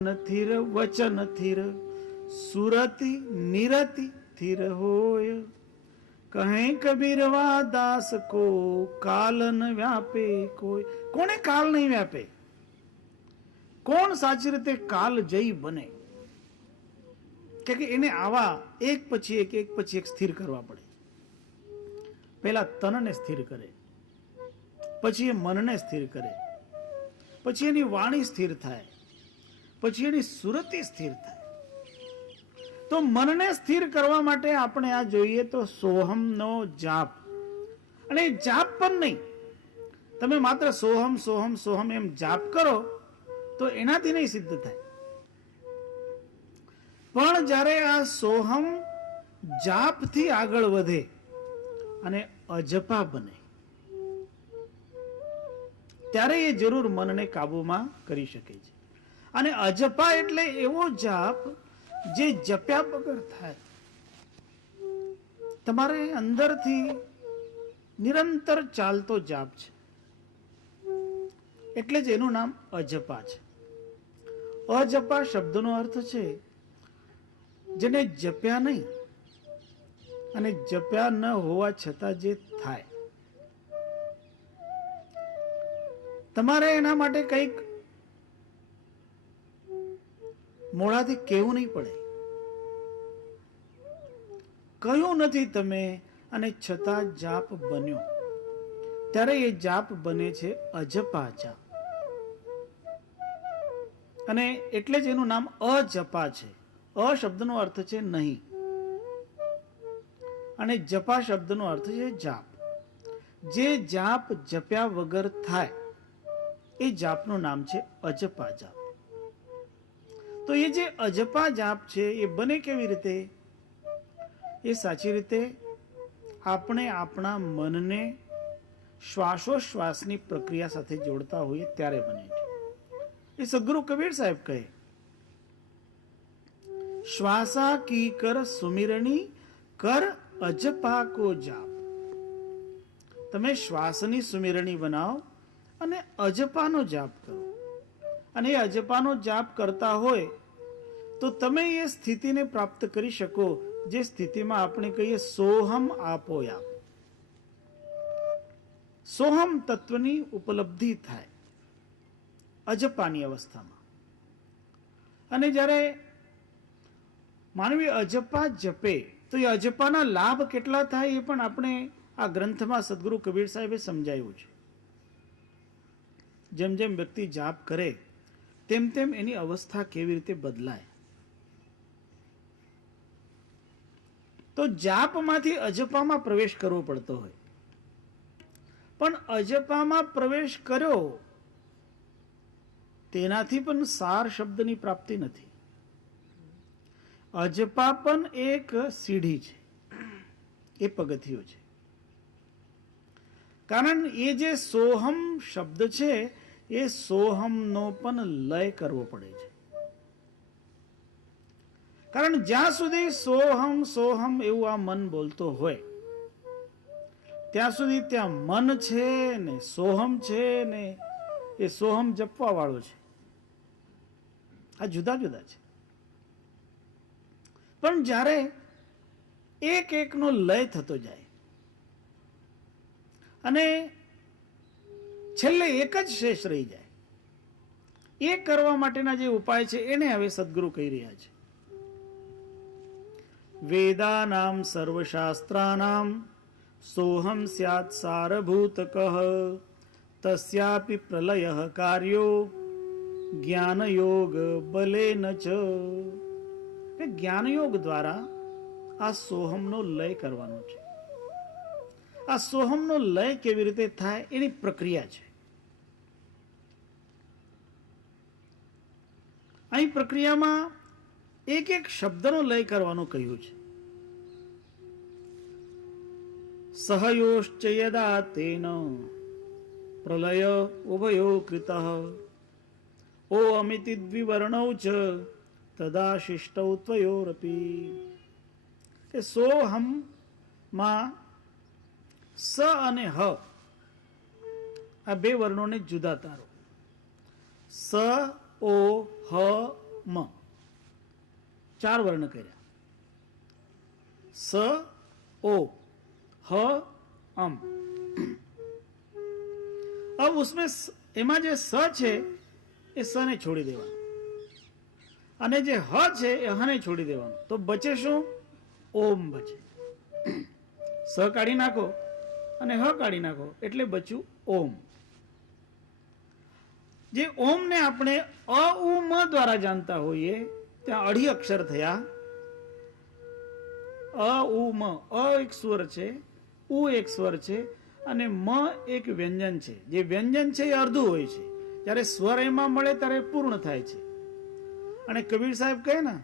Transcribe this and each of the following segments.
थिर वचन थिर सुरति निरति थिर होय। कहें कबीरवा दास को काल न व्यापे कोई। कोने काल नहीं व्यापे? કોણ સાચી રીતે કાલ જઈ બને? કે એને આવા એક પછી એક સ્થિર કરવા પડે. પહેલા તનને સ્થિર કરે, પછી એ મનને સ્થિર કરે, પછી એની વાણી સ્થિર થાય, પછી એની સુરતી સ્થિર થાય. તો મનને સ્થિર કરવા માટે આપણે આ જોઈએ તો સોહમનો જાપ. અને જાપ પણ નહીં, તમે માત્ર સોહમ સોહમ સોહમ એમ જાપ કરો તો એનાથી નહીં સિદ્ધ થાય. પણ જ્યારે આ સોહમ જાપથી આગળ વધે અને અજપા બને ત્યારે એ જરૂર મનને કાબુમાં કરી શકે છે. અને અજપા એટલે એવો જાપ જે જપ્યા વગર થાય. તમારે અંદરથી નિરંતર ચાલતો જાપ છે, એટલે જ એનું નામ અજપા છે. અજપા શબ્દનો અર્થ છે જેને જપ્યા નહીં અને જપ્યા ન હોવા છતાં જે થાય. તમારે એના માટે કંઈક મોઢાથી કહેવું નહીં પડે. કહ્યું નથી તમે અને છતાં જાપ બન્યો, ત્યારે એ જાપ બને છે અજપા જાપ. અને એટલે જ એનું નામ અજપા છે. અ શબ્દનો અર્થ છે નહીં અને જપા શબ્દનો અર્થ છે જાપ. જે જાપ જપ્યા વગર થાય એ જાપનું નામ છે અજપા જાપ. તો એ જે અજપા જાપ છે એ બને કેવી રીતે? એ સાચી રીતે આપણે આપણા મનને શ્વાસોશ્વાસની પ્રક્રિયા સાથે જોડતા હોઈએ ત્યારે બને છે. એ સદગુરુ કબીર સાહેબ કહે, શ્વાસા કી કર સુમિરણી કર અજપા કો જાપ. તમે શ્વાસની સુમિરણી બનાવો અને અજપાનો જાપ કરો. અને એ અજપાનો જાપ કરતા હોય તો તમે એ સ્થિતિને પ્રાપ્ત કરી શકો જે સ્થિતિમાં આપણે કહીએ સોહમ આપોયાપ. સોહમ તત્વની ઉપલબ્ધિ થાય અજપાની અવસ્થામાં. અને જ્યારે માનવી અજપા જપે તો એ અજપાના લાભ કેટલા થાય એ પણ આપણે આ ગ્રંથમાં સદગુરુ કબીર સાહેબે સમજાવ્યું છે. જેમ જેમ વ્યક્તિ જાપ કરે તેમ તેમ એની અવસ્થા કેવી રીતે બદલાય. તો જાપમાંથી અજપામાં પ્રવેશ કરવો પડતો હોય, પણ અજપામાં પ્રવેશ કર્યો તેનાથી પણ સાર શબ્દની પ્રાપ્તિ નથી. અજપા પણ એક સીડી છે, એ પગથિયું છે. કારણ એ જે સોહમ શબ્દ છે એ સોહમનો પણ લય કરવો પડે છે. કારણ જ્યાં સુધી સોહમ સોહમ એવું આ મન બોલતો હોય ત્યાં સુધી ત્યાં મન છે ને સોહમ છે ને એ સોહમ જપવા વાળો છે. આ જુદા જુદા છે. પણ જ્યારે એક એકનો લય થતો જાય અને છેલ્લે એક જ શેષ રહી જાય, એ કરવા માટેના જે ઉપાય છે એને હવે સદગુરુ કહી રહ્યા છે. વેદાનામ સર્વશાસ્ત્રાનામ સોહમ સ્યાત સારભૂતકઃ તસ્યાપી પ્રલયઃ કાર્યો જ્ઞાનયોગ બલેન ચ. જ્ઞાનયોગ દ્વારા આ સોહમનો લય કરવાનો છે. આ સોહમનો લય કેવી રીતે થાય એની પ્રક્રિયા છે. અહીં પ્રક્રિયામાં એક એક શબ્દનો લય કરવાનું કહ્યું છે. સહયોશ્ચ યદા તેન પ્રલય ઉભયો કૃતઃ ઓ અમિતિ દ્વિવર્ણૌ ચ તદા શિષ્ટૌ ત્વયોરપી. કે સોહમ માં સ અને હ આ બે વર્ણોને જુદા તારો. સ ઓ હ મ, 4 વર્ણ કર્યા. સ, ઓ, હ, અમ. अब उसमें એમાં જે સ છે એ સ ને છોડી દેવાનું અને જે હ છે એ હ ને છોડી દેવાનું, તો બચે શું? ઓમ બચે. સ કાઢી નાખો અને હ કાઢી નાખો એટલે બચ્યું ઓમ. જે ઓમ ને આપણે અ ઉ મ દ્વારા જાણતા હોઈએ ત્યાં 2.5 અક્ષર થયા. અ ઉ મ. અ એક સ્વર છે, ઉ એક સ્વર છે અને મ એક વ્યંજન છે. જે વ્યંજન છે એ અર્ધું હોય છે, જ્યારે સ્વર એમાં મળે ત્યારે પૂર્ણ થાય છે. અને કબીર સાહેબ કહે ને,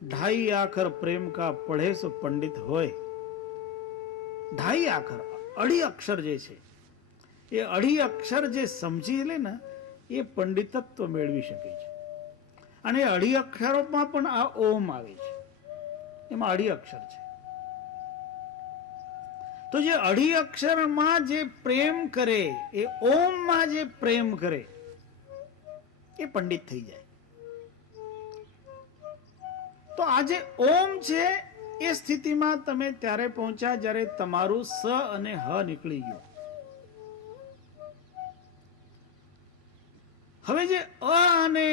2.5 આખર પ્રેમ કા પढ़े સો પંડિત હોય. 2.5 આખર, 2.5 અક્ષર જે છે એ 2.5 અક્ષર જે સમજી લે ને એ પંડિતત્વ મેળવી શકે છે. અને 2.5 અક્ષરોમાં પણ આ ઓમ આવે છે, એમાં 2.5 અક્ષર છે. તો જે 2.5 અક્ષરમાં જે પ્રેમ કરે, એ ઓમમાં જે પ્રેમ કરે એ પંડિત થઈ જાય. તો આ જે ઓમ છે એ સ્થિતિમાં તમે ત્યારે પહોંચ્યા જ્યારે તમારું સ અને હ નીકળી ગયું. હવે જે અ અને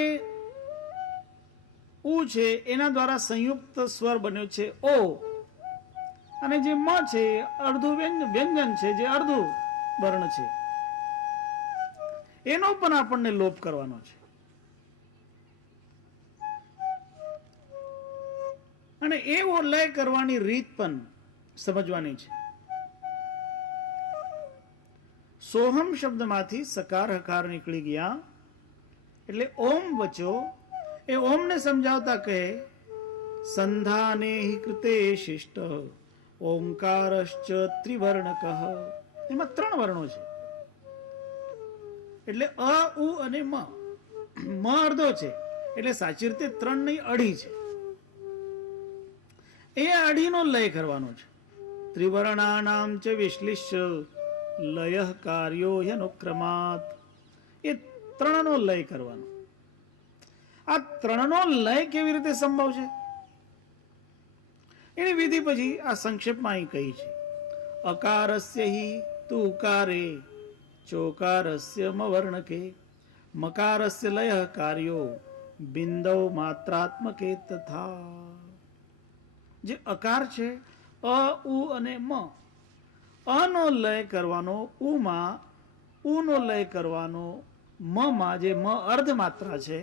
ઉ છે એના દ્વારા સંયુક્ત સ્વર બન્યો છે ઓ, અને જે મ છે અર્ધું વ્યંજન છે, જે અર્ધું વર્ણ છે, એનો પણ આપણને લોપ કરવાનો છે. અને એવો લય કરવાની રીત પણ સમજવાની છે. સોહમ શબ્દમાંથી સકાર હકાર નીકળી ગયા એટલે ઓમ બચ્યો. એ ઓમને સમજાવતા કહે, સંધાને કૃતે શિષ્ટ ઓંકારશ્ચ ત્રિવર્ણક. એમાં 3 વર્ણો છે એટલે અ ઉ અને મ. મ અર્ધો છે એટલે સાચી રીતે 3 નહીં 2.5 છે. એ 2.5 નો લય કરવાનો છે. ત્રિવર્ણાનામ ચ વિશ્લિષ્ય લય કાર્યો યનુક્રમાત. એ 3 નો લય કરવાનો. આ 3 નો લય કેવી રીતે સંભવ છે એની વિધિ પછી આ સંક્ષેપમાં અહીં કહી છે. અકારસ્ય હિ તુ ઉકારે ચોકારસ્ય મવર્ણકે મકારસ્ય લય કાર્યો બિંદવ માત્રાત્મકે તથા. જે અકાર છે અ ઉ અને મ, અ નો લય કરવાનો ઉ માં, ઉ નો લય કરવાનો મ માં, જે મ અર્ધ માત્રા છે,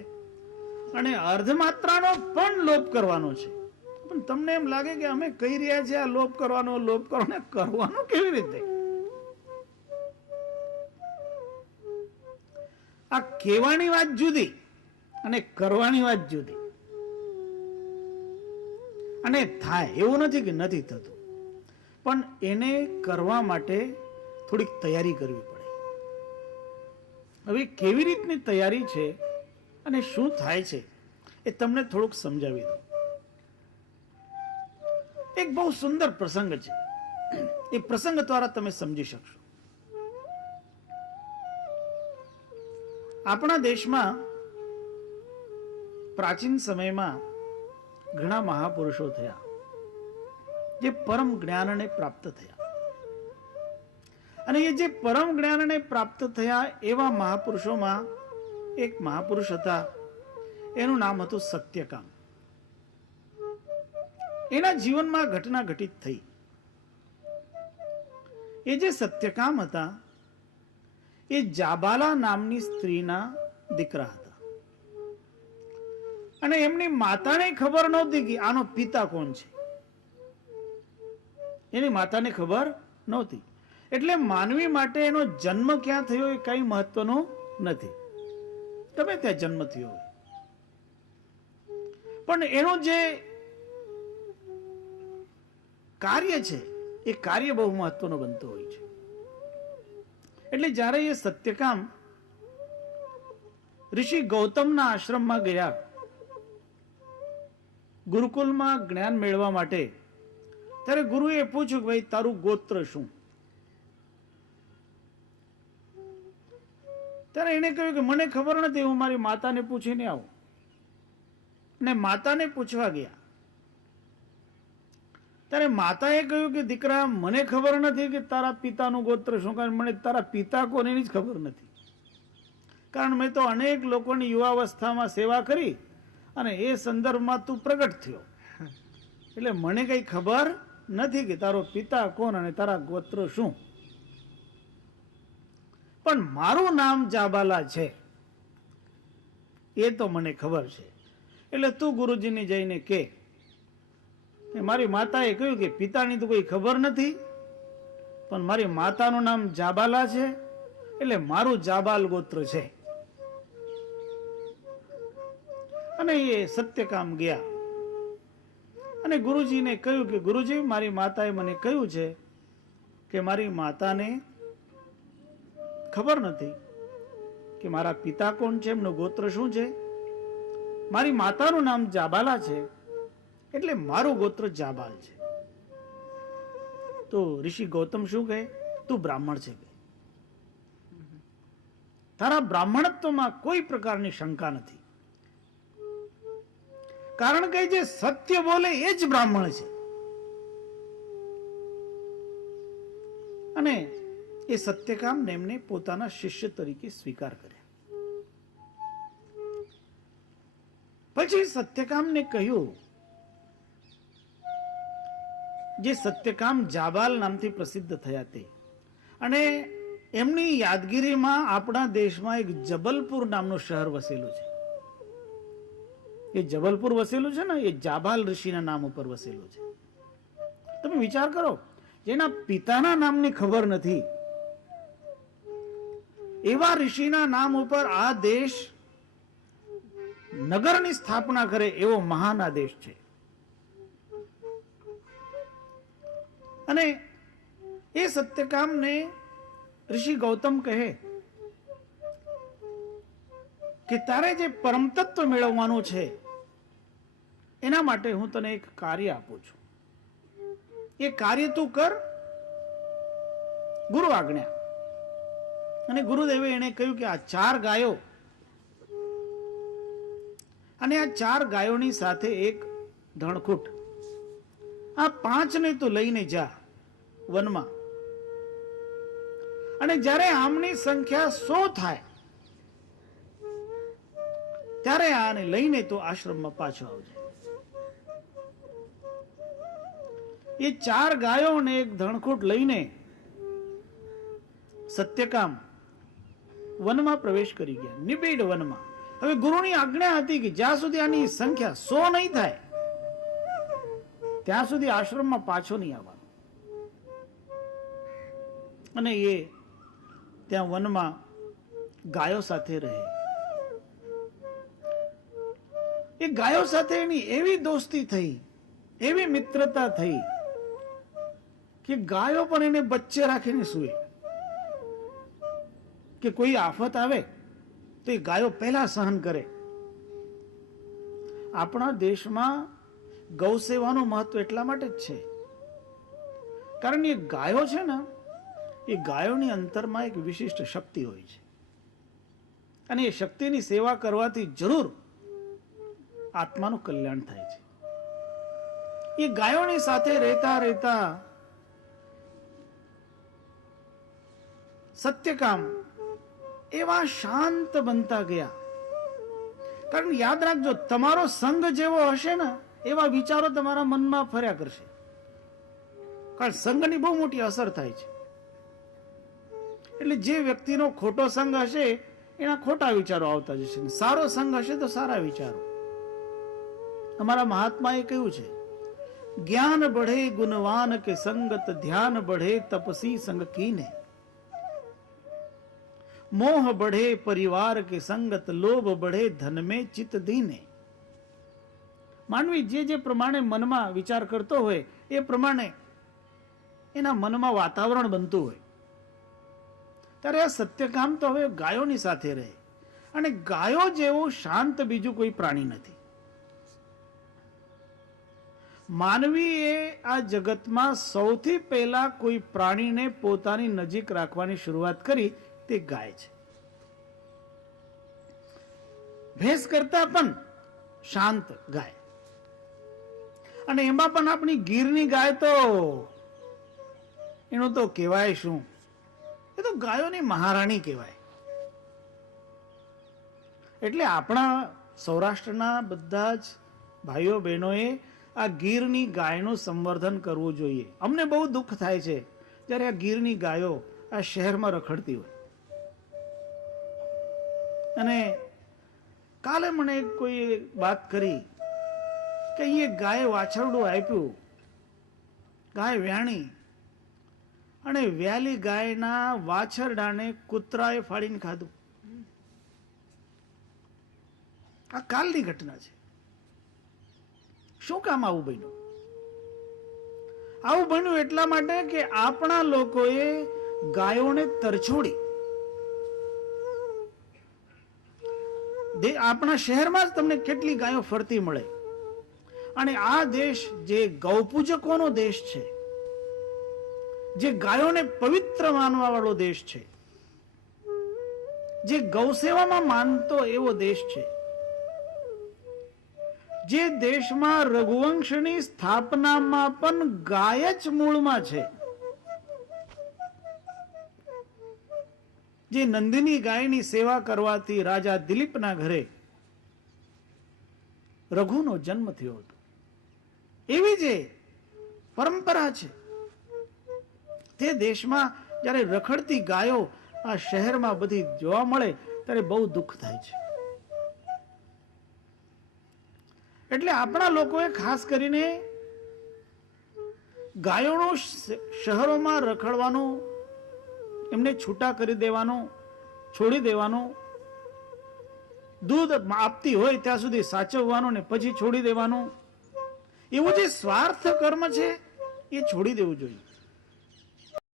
અને અર્ધ માત્રાનો પણ લોપ કરવાનો છે. પણ તમને એમ લાગે કે અમે કહી રહ્યા છીએ આ લોપ કરવાનો કરવાનો કેવી રીતે? આ કહેવાની વાત જુદી અને કરવાની વાત જુદી. અને થાય એવું નથી કે નથી થતું, પણ એને કરવા માટે થોડીક તૈયારી કરવી પડે. હવે કેવી રીતની તૈયારી છે અને શું થાય છે એ તમને થોડુંક સમજાવી દઉં. એક બહુ સુંદર પ્રસંગ છે, એ પ્રસંગ દ્વારા તમે સમજી શકશો. આપણા દેશમાં પ્રાચીન સમયમાં ઘણા મહાપુરુષો થયા જે પરમ જ્ઞાનને પ્રાપ્ત થયા. અને એ જે પરમ જ્ઞાનને પ્રાપ્ત થયા એવા મહાપુરુષોમાં એક મહાપુરુષ હતા, એનું નામ હતું સત્યકામ. એના જીવનમાં ઘટના ઘટિત થઈ. એ જે સત્યકામ હતા એ જાબાલા નામની સ્ત્રીના દીકરા હતા. અને એમની માતાને ખબર નહોતી કે આનો પિતા કોણ છે. એની માતાને ખબર નહોતી. એટલે માનવી માટે એનો જન્મ ક્યાં થયો એ કઈ મહત્વનું નથી, ગમે ત્યાં જન્મ થયો હોય, પણ એનું જે કાર્ય છે એ કાર્ય બહુ મહત્વનું બનતું હોય છે. એટલે જ્યારે એ સત્યકામ ઋષિ ગૌતમના આશ્રમમાં ગયા ગુરુકુલમાં જ્ઞાન મેળવવા માટે, ત્યારે ગુરુએ પૂછ્યું કે ભાઈ તારું ગોત્ર શું? ત્યારે એને કહ્યું કે મને ખબર નથી, હું મારી માતાને પૂછીને આવું. અને માતાને પૂછવા ગયા. ત્યારે માતાએ કહ્યું કે દીકરા, મને ખબર નથી કે તારા પિતાનું ગોત્ર શું, કારણ મને તારા પિતા કોને એની જ ખબર નથી. કારણ મેં તો અનેક લોકોની યુવાવસ્થામાં સેવા કરી અને એ સંદર્ભમાં તું પ્રગટ થયો, એટલે મને કઈ ખબર નથી કે તારો પિતા કોણ અને તારા ગોત્ર શું. પણ મારું નામ જાબાલા છે એ તો મને ખબર છે, એટલે તું ગુરુજીને જઈને કે મારી માતાએ કહ્યું કે પિતાની તો કોઈ ખબર નથી, પણ મારી માતાનું નામ જાબાલા છે, એટલે મારું જાબાલ ગોત્ર છે. અને એ સત્યકામ ગયા અને ગુરુજીને કહ્યું કે ગુરુજી, મારી માતાએ મને કહ્યું છે કે મારી માતાને ખબર નથી કે મારા પિતા કોણ છે, એમનું ગોત્ર શું છે. મારી માતાનું નામ જાબાલા છે, એટલે મારું ગોત્ર જાબાલ છે. તો ઋષિ ગૌતમ શું કહે? તું બ્રાહ્મણ છે, તારા બ્રાહ્મણત્વમાં કોઈ પ્રકારની શંકા નથી, કારણ કે જે સત્ય બોલે એ જ બ્રાહ્મણ છે. અને એ સત્યકામને એમને પોતાના શિષ્ય તરીકે સ્વીકાર કર્યા. પછી સત્યકામને કહ્યું, જે સત્યકામ જાબાલ નામથી પ્રસિદ્ધ થયા તે, અને એમની યાદગીરીમાં આપણા દેશમાં એક જબલપુર નામનું શહેર વસેલું છે. એ જબલપુર વસેલું છે ને, એ જાબાલ ઋષિના નામ ઉપર વસેલું છે. તમે વિચાર કરો, જેના પિતાના નામની ખબર નથી, એવા ઋષિના નામ ઉપર આ દેશ નગરની સ્થાપના કરે એવો મહાન આ દેશ છે. અને એ સત્યકામને ઋષિ ગૌતમ કહે કે તારે જે પરમ તત્વ મેળવવાનું છે એના માટે હું તને એક કાર્ય આપું છું, એ કાર્ય તું કર, ગુરુ આજ્ઞા. અને ગુરુદેવે એને કહ્યું કે આ 4 ગાયો અને આ 4 ગાયોની સાથે એક ધણકૂટ, આ 5 ને તું લઈને જા વનમાં, અને જ્યારે આમની સંખ્યા 100 થાય ત્યારે આને લઈને તો આશ્રમમાં પાછો આવજે. એ 4 ગાયો અને એક ધણકૂટ લઈને સત્યકામ વનમાં પ્રવેશ કરી ગયા, નિબિડ વનમાં. હવે ગુરુની આજ્ઞા હતી કે જ્યાં સુધી આની સંખ્યા 100 નહીં થાય ત્યાં સુધી આશ્રમમાં પાછો નહીં આવવાનો. અને એ ત્યાં વનમાં ગાયો સાથે રહે. એ ગાયો સાથે એની એવી દોસ્તી થઈ, એવી મિત્રતા થઈ કે ગાયો પણ એને બચ્ચે રાખીને સૂવે, કે કોઈ આફત આવે તો એ ગાયો પહેલા સહન કરે. આપણા દેશમાં ગૌ સેવાનું મહત્વ એટલા માટે જ છે કારણ એ ગાયો છે ને, એ ગાયોની અંતરમાં એક વિશિષ્ટ શક્તિ હોય છે, અને એ શક્તિની સેવા કરવાથી જરૂર આત્માનું કલ્યાણ થાય છે. એ ગાયોની સાથે રહેતા રહેતા સત્યકામ એવા શાંત બનતા ગયા. કારણ યાદ રાખજો, તમારો સંગ જેવો હશે ને એવા વિચારો તમારા મનમાં ફર્યા કરશે. કારણ સંગની બહુ મોટી અસર થાય છે. એટલે જે વ્યક્તિનો ખોટો સંગ હશે એના ખોટા વિચારો આવતા જશે, સારો સંગ હશે તો સારા વિચારો. અમારા મહાત્માએ કહ્યું છે, જ્ઞાન बढ़े गुणवान के संगत, ध्यान बढ़े तपसी संग कीने, मोह बढ़े परिवार के संगत, लोभ बढ़े धन में चित दीने. માનવી જે પ્રમાણે મનમાં વિચાર કરતો હોય એ પ્રમાણે એના મનમાં વાતાવરણ બનતું હોય. ત્યારે આ સત્યકામ તો હવે ગાયોની સાથે રહે, અને ગાયો જેવું શાંત બીજું કોઈ પ્રાણી નથી. માનવીએ આ જગતમાં સૌથી પહેલા કોઈ પ્રાણીને પોતાની નજીક રાખવાની શરૂઆત કરી તે ગાય છે. ભેંસ કરતા પણ શાંત ગાય. અને એમાં પણ આપણી ગીરની ગાય તો એનું તો કહેવાય શું, એ તો ગાયોની મહારાણી કહેવાય. એટલે આપણા સૌરાષ્ટ્રના બધા જ ભાઈઓ બહેનોએ આ ગીરની ગાયનું સંવર્ધન કરવું જોઈએ. અમને બહુ દુઃખ થાય છે જ્યારે આ ગીરની ગાયો આ શહેરમાં રખડતી હોય. અને કાલે મને કોઈ વાત કરી કે અહીંયા ગાય વાછરડું આપ્યું, ગાય વ્યાણી, અને વ્યાલી ગાયના વાછરડાને કૂતરાએ ફાડીને ખાધું. આ કાલની ઘટના છે. શું કામ આવું બન્યું? આવું બન્યું એટલા માટે કે આપણા લોકોએ ગાયોને તરછોડી. આપણા શહેરમાં જ તમને કેટલી ગાયો ફરતી મળે. અને આ દેશ જે ગૌપૂજકોનો દેશ છે, જે ગાયોને પવિત્ર માનવા વાળો દેશ છે, જે ગૌસેવામાં માનતો એવો દેશ છે, જે દેશમાં રઘુવંશની સ્થાપનામાં પણ ગાય જ મૂળમાં છે, જે નંદિની ગાયની સેવા કરવાથી રાજા દિલીપના ઘરે રઘુનો જન્મ થયો હતો, એવી જે પરંપરા છે, તે દેશમાં જ્યારે રખડતી ગાયો આ શહેરમાં બધી જોવા મળે ત્યારે બહુ દુઃખ થાય છે. એટલે આપણા લોકોએ ખાસ કરીને ગાયોનું શહેરોમાં રખડવાનું, એમને છૂટા કરી દેવાનું, છોડી દેવાનું, દૂધ આપતી હોય ત્યાં સુધી સાચવવાનું ને પછી છોડી દેવાનું, એવું જે સ્વાર્થ કર્મ છે એ છોડી દેવું જોઈએ.